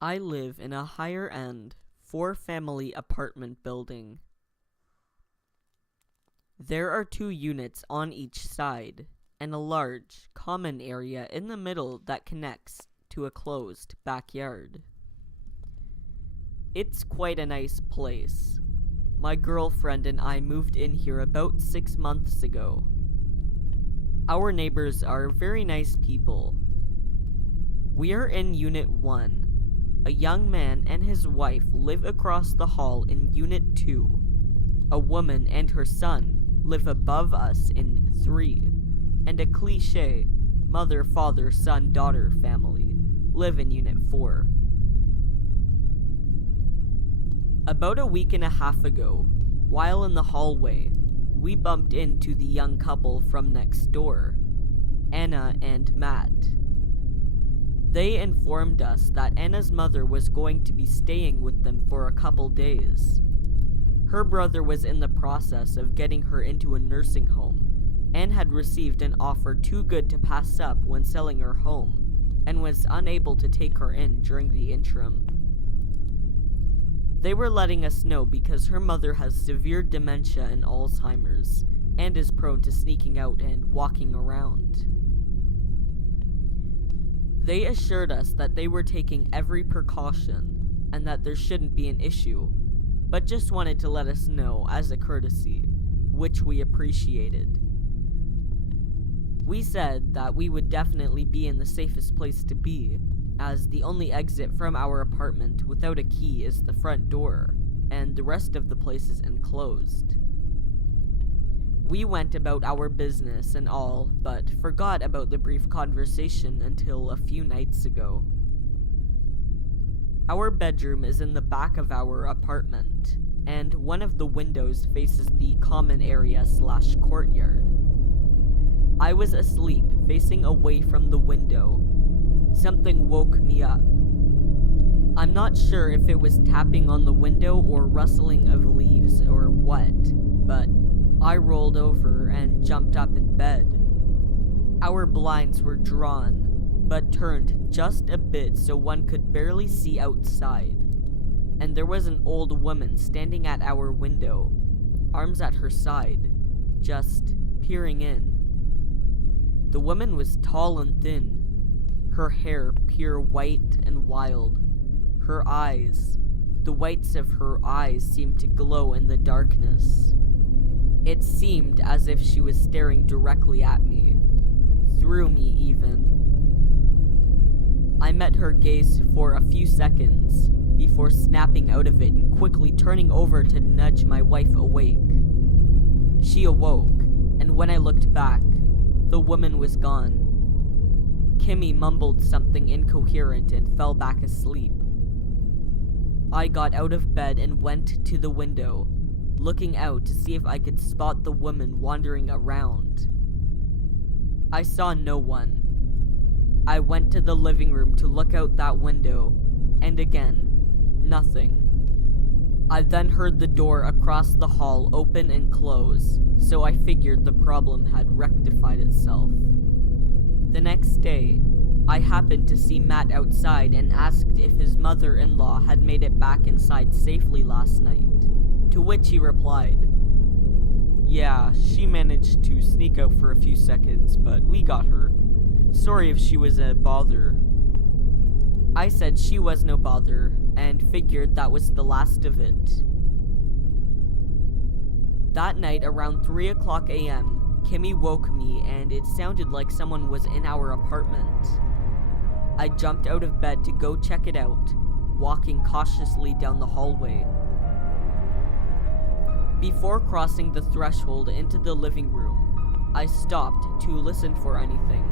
I live in a higher-end, four-family apartment building. There are 2 units on each side, and a large, common area in the middle that connects to a closed backyard. It's quite a nice place. My girlfriend and I moved in here about 6 months ago. Our neighbors are very nice people. We are in Unit 1. A young man and his wife live across the hall in Unit 2. A woman and her son live above us in 3. And a cliché mother, father, son, daughter family live in Unit 4. About a week and a half ago, while in the hallway, we bumped into the young couple from next door, Anna and Matt. They informed us that Anna's mother was going to be staying with them for a couple days. Her brother was in the process of getting her into a nursing home and had received an offer too good to pass up when selling her home, and was unable to take her in during the interim. They were letting us know because her mother has severe dementia and Alzheimer's, and is prone to sneaking out and walking around. They assured us that they were taking every precaution, and that there shouldn't be an issue, but just wanted to let us know as a courtesy, which we appreciated. We said that we would definitely be in the safest place to be, as the only exit from our apartment without a key is the front door, and the rest of the place is enclosed. We went about our business and all, but forgot about the brief conversation until a few nights ago. Our bedroom is in the back of our apartment, and one of the windows faces the common area/courtyard. I was asleep, facing away from the window. Something woke me up. I'm not sure if it was tapping on the window or rustling of leaves or what, but I rolled over and jumped up in bed. Our blinds were drawn, but turned just a bit so one could barely see outside, and there was an old woman standing at our window, arms at her side, just peering in. The woman was tall and thin, her hair pure white and wild. Her eyes, the whites of her eyes seemed to glow in the darkness. It seemed as if she was staring directly at me, through me even. I met her gaze for a few seconds, before snapping out of it and quickly turning over to nudge my wife awake. She awoke, and when I looked back, the woman was gone. Kimmy mumbled something incoherent and fell back asleep. I got out of bed and went to the window, looking out to see if I could spot the woman wandering around. I saw no one. I went to the living room to look out that window, and again, nothing. I then heard the door across the hall open and close, so I figured the problem had rectified itself. The next day, I happened to see Matt outside and asked if his mother-in-law had made it back inside safely last night, to which he replied, "Yeah, she managed to sneak out for a few seconds, but we got her. Sorry if she was a bother." I said she was no bother, and figured that was the last of it. That night around 3 o'clock a.m., Kimmy woke me and it sounded like someone was in our apartment. I jumped out of bed to go check it out, walking cautiously down the hallway. Before crossing the threshold into the living room, I stopped to listen for anything,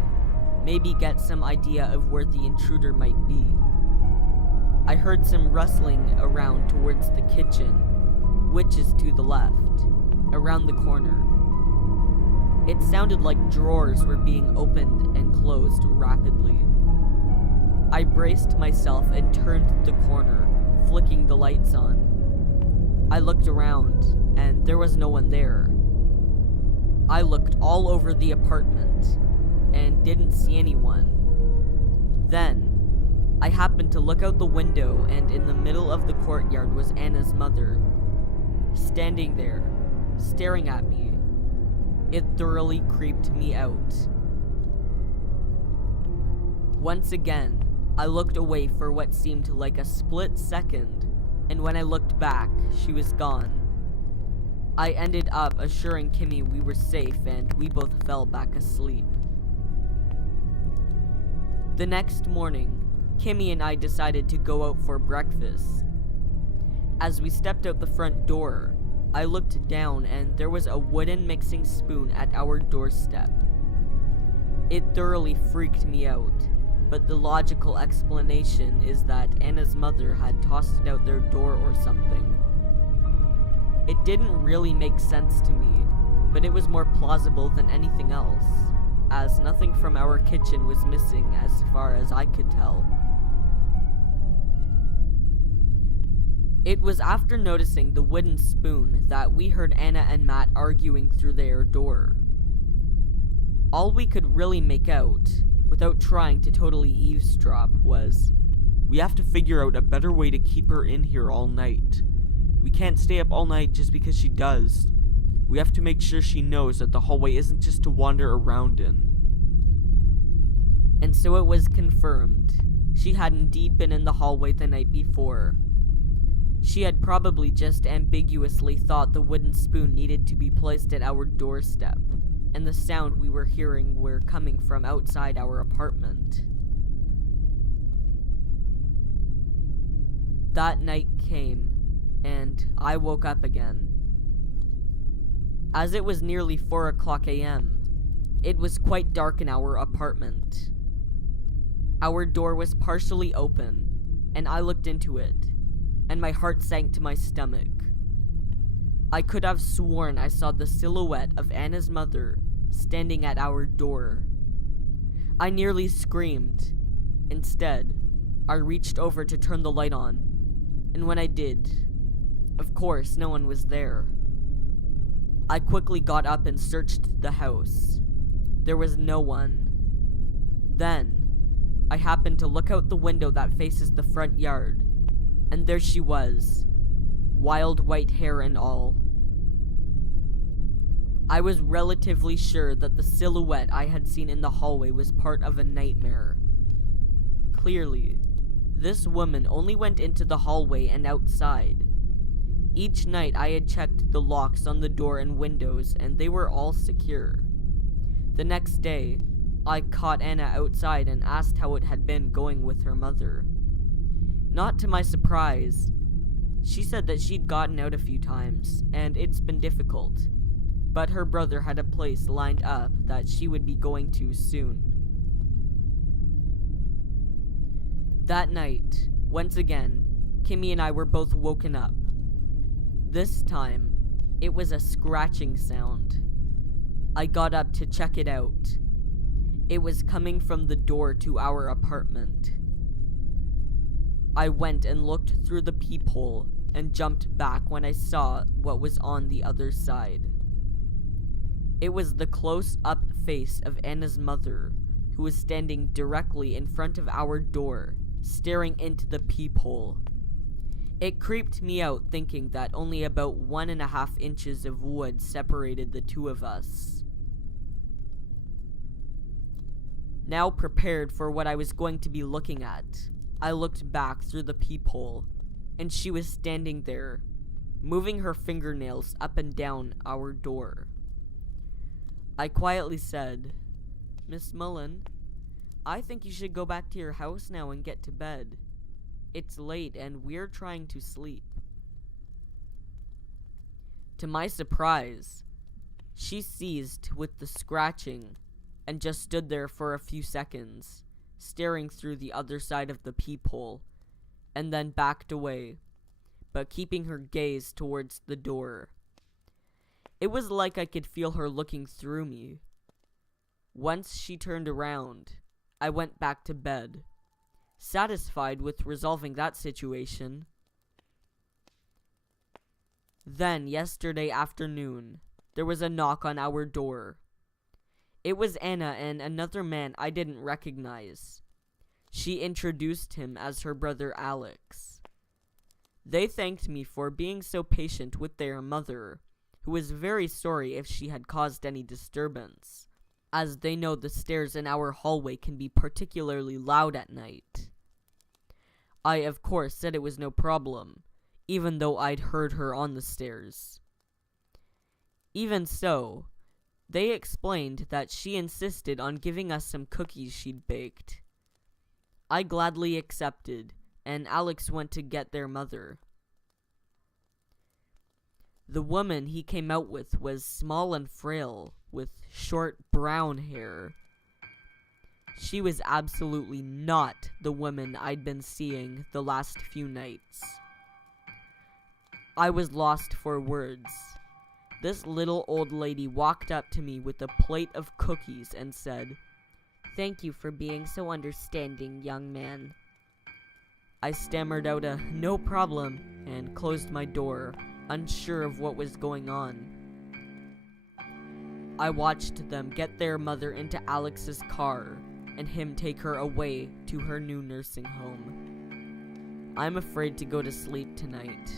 maybe get some idea of where the intruder might be. I heard some rustling around towards the kitchen, which is to the left, around the corner. It sounded like drawers were being opened and closed rapidly. I braced myself and turned the corner, flicking the lights on. I looked around, and there was no one there. I looked all over the apartment, and didn't see anyone. Then, I happened to look out the window, and in the middle of the courtyard was Anna's mother, standing there, staring at me. It thoroughly creeped me out. Once again, I looked away for what seemed like a split second, and when I looked back, she was gone. I ended up assuring Kimmy we were safe, and we both fell back asleep. The next morning, Kimmy and I decided to go out for breakfast. As we stepped out the front door, I looked down and there was a wooden mixing spoon at our doorstep. It thoroughly freaked me out, but the logical explanation is that Anna's mother had tossed it out their door or something. It didn't really make sense to me, but it was more plausible than anything else, as nothing from our kitchen was missing as far as I could tell. It was after noticing the wooden spoon that we heard Anna and Matt arguing through their door. All we could really make out, without trying to totally eavesdrop, was, "We have to figure out a better way to keep her in here all night. We can't stay up all night just because she does. We have to make sure she knows that the hallway isn't just to wander around in." And so it was confirmed. She had indeed been in the hallway the night before. She had probably just ambiguously thought the wooden spoon needed to be placed at our doorstep, and the sound we were hearing were coming from outside our apartment. That night came, and I woke up again. As it was nearly 4 o'clock a.m., it was quite dark in our apartment. Our door was partially open, and I looked into it, and my heart sank to my stomach. I could have sworn I saw the silhouette of Anna's mother standing at our door. I nearly screamed. Instead, I reached over to turn the light on, and when I did, of course, no one was there. I quickly got up and searched the house. There was no one. Then, I happened to look out the window that faces the front yard, and there she was, wild white hair and all. I was relatively sure that the silhouette I had seen in the hallway was part of a nightmare. Clearly, this woman only went into the hallway and outside. Each night I had checked the locks on the door and windows, and they were all secure. The next day, I caught Anna outside and asked how it had been going with her mother. Not to my surprise, she said that she'd gotten out a few times, and it's been difficult, but her brother had a place lined up that she would be going to soon. That night, once again, Kimmy and I were both woken up. This time, it was a scratching sound. I got up to check it out. It was coming from the door to our apartment. I went and looked through the peephole and jumped back when I saw what was on the other side. It was the close-up face of Anna's mother, who was standing directly in front of our door, staring into the peephole. It creeped me out thinking that only about 1.5 inches of wood separated the two of us. Now prepared for what I was going to be looking at, I looked back through the peephole, and she was standing there, moving her fingernails up and down our door. I quietly said, "Miss Mullen, I think you should go back to your house now and get to bed. It's late and we're trying to sleep." To my surprise, she ceased with the scratching and just stood there for a few seconds, staring through the other side of the peephole, and then backed away, but keeping her gaze towards the door. It was like I could feel her looking through me. Once she turned around, I went back to bed, satisfied with resolving that situation. Then, yesterday afternoon, there was a knock on our door. It was Anna and another man I didn't recognize. She introduced him as her brother Alex. They thanked me for being so patient with their mother, who was very sorry if she had caused any disturbance, as they know the stairs in our hallway can be particularly loud at night. I, of course, said it was no problem, even though I'd heard her on the stairs. Even so, they explained that she insisted on giving us some cookies she'd baked. I gladly accepted, and Alex went to get their mother. The woman he came out with was small and frail, with short brown hair. She was absolutely not the woman I'd been seeing the last few nights. I was lost for words. This little old lady walked up to me with a plate of cookies and said, "Thank you for being so understanding, young man." I stammered out a "no problem" and closed my door, unsure of what was going on. I watched them get their mother into Alex's car and him take her away to her new nursing home. I'm afraid to go to sleep tonight.